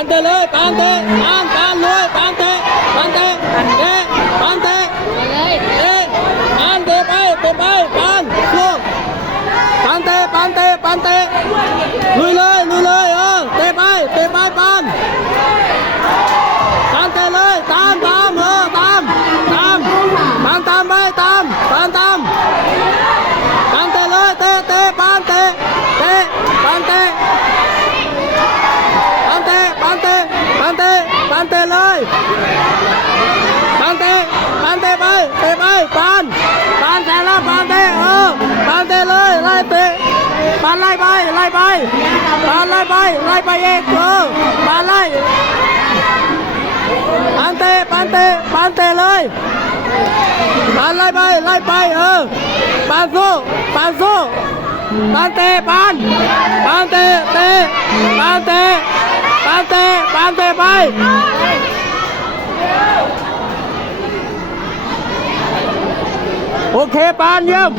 านเตะเลยปานเตะปานเลยปานเตะปานเตะเตะปานเตะเตะปานเตะไปปานสู้ปานเตะปานเตะปานเตะลุยเลยเตะไปปานปานเตะเลยตามปานตามไปตามปานตามปานเตะเลยเตะปานเตะปานเตะปานเตะเลยปานเตะไปเตะไปปานแทนแล้วปานเตะปานเตะเลยไล่เตะปานไล่ไปปานไล่ไปเองปานไล่ปานเตะเลยปานไล่ไปปานสู้ปานเตะปานเตะปานเตะไปโอเคปานเยี่ยม